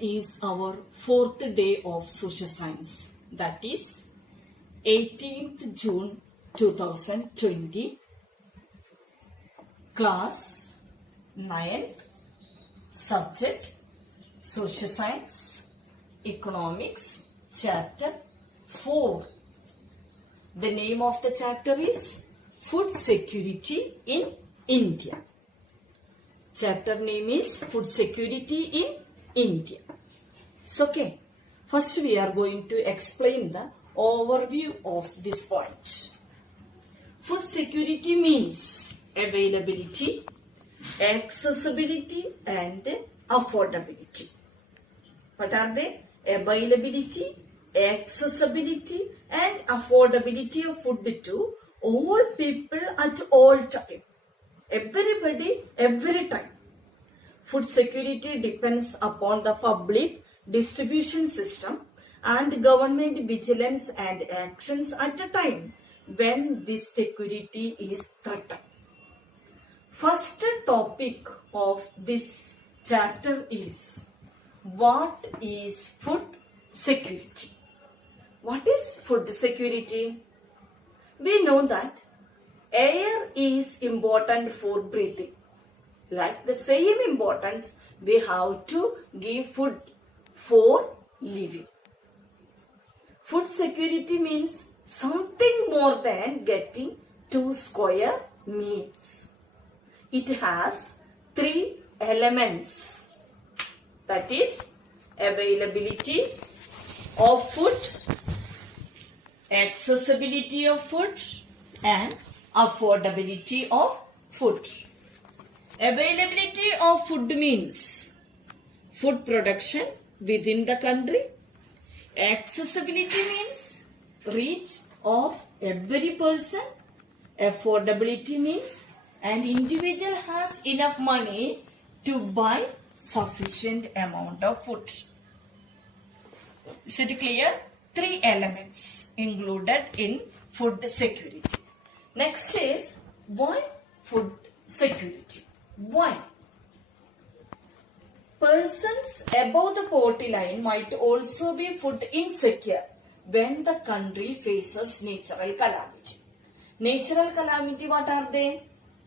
is our fourth day of social science, that is 18th June 2020, class 9, subject social science, economics, chapter 4. The name of the chapter is Food Security in India. Chapter name is Food Security in India. So, okay. First we are going to explain the overview of this point. Food security means availability, accessibility and affordability. What are they? Availability, accessibility and affordability of food to all people at all time. Everybody, every time. Food security depends upon the public distribution system and government vigilance and actions at a time when this security is threatened. First topic of this chapter is what is food security? What is food security? We know that air is important for breathing. Like the same importance, we have to give food for living. Food security means something more than getting 2 square meals. It has 3 elements. That is availability of food, accessibility of food and affordability of food. Availability of food means food production within the country. Accessibility means reach of every person. Affordability means an individual has enough money to buy sufficient amount of food. Is it clear? 3 elements included in food security. Next is why food security? Why? Persons above the poverty line might also be food insecure when the country faces natural calamity. Natural calamity, what are they?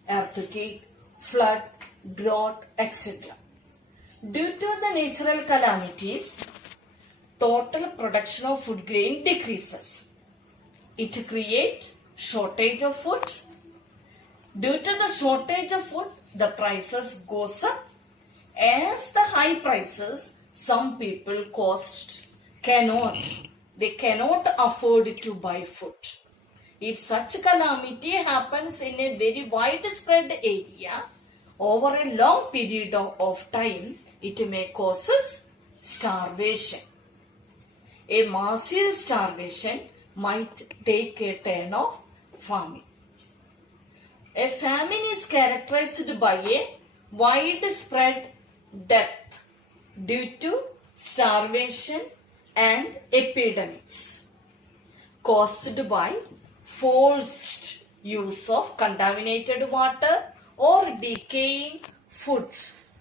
Earthquake, flood, drought, etc. Due to the natural calamities, total production of food grain decreases. It creates shortage of food. Due to the shortage of food, the prices goes up. As the high prices, some people cannot afford to buy food. If such calamity happens in a very widespread area over a long period of time, it may cause starvation. A massive starvation might take a turn of famine. A famine is characterized by a widespread death due to starvation and epidemics caused by forced use of contaminated water or decaying food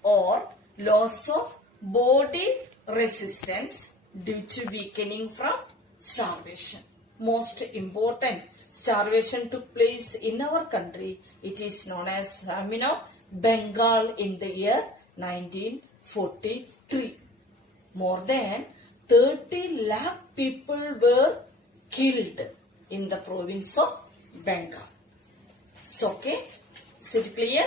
or loss of body resistance due to weakening from starvation. Most important, starvation took place in our country. It is known as famine of Bengal in the year 1943. More than 30 lakh people were killed in the province of Bengal. So, okay, is it clear?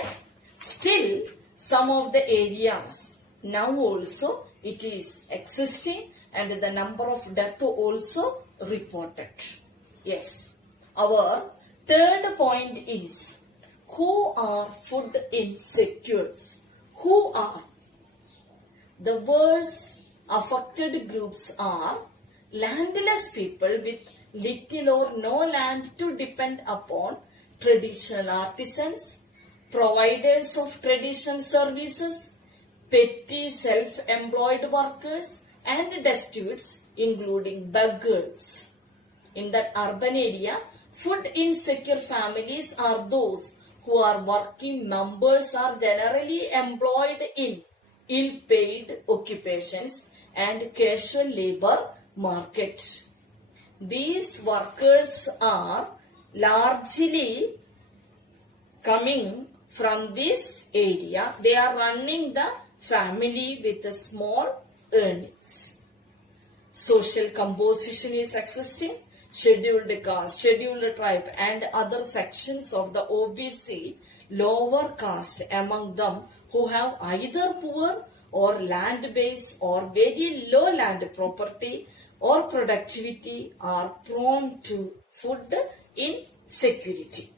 Still, some of the areas now also it is existing and the number of deaths also reported. Yes. Our third point is who are food insecures? Who are? The world's affected groups are landless people with little or no land to depend upon, traditional artisans, providers of traditional services, petty self-employed workers and destitutes including beggars. In that urban area, food insecure families are those who are working members are generally employed in ill-paid occupations and casual labor market. These workers are largely coming from this area. They are running the family with a small earnings. Social composition is existing. Scheduled caste, scheduled tribe and other sections of the OBC lower caste among them who have either poor or land base or very low land property or productivity are prone to food insecurity.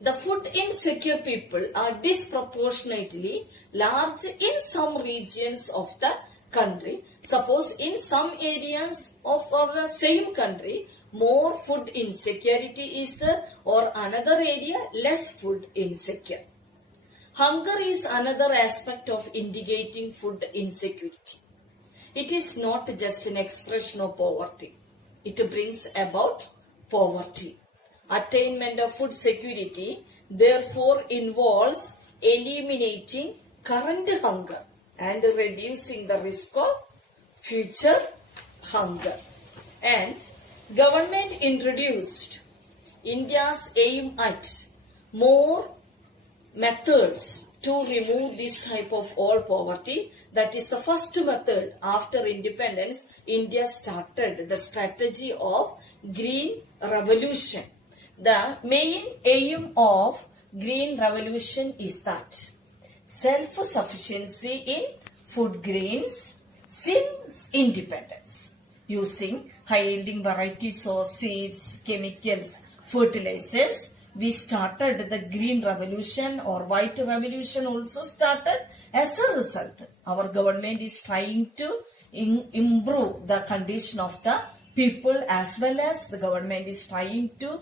The food insecure people are disproportionately large in some regions of the country. Suppose in some areas of the same country, more food insecurity is there, or another area less food insecure. Hunger is another aspect of indicating food insecurity. It is not just an expression of poverty. It brings about poverty. Attainment of food security therefore involves eliminating current hunger and reducing the risk of future hunger. And government introduced India's aim at more methods to remove this type of all poverty. That is the first method after independence. India started the strategy of Green Revolution. The main aim of Green Revolution is that self-sufficiency in food grains since independence, using high-yielding varieties of seeds, chemicals, fertilizers. We started the Green Revolution or White Revolution also started. As a result, our government is trying to improve the condition of the people, as well as the government is trying to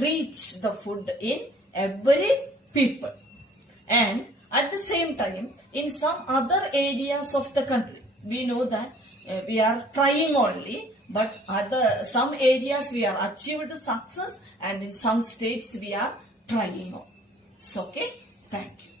reach the food in every people. And at the same time, in some other areas of the country, we know that we are trying only, but some areas we are achieved success, and in some states we are trying on. So, okay, thank you.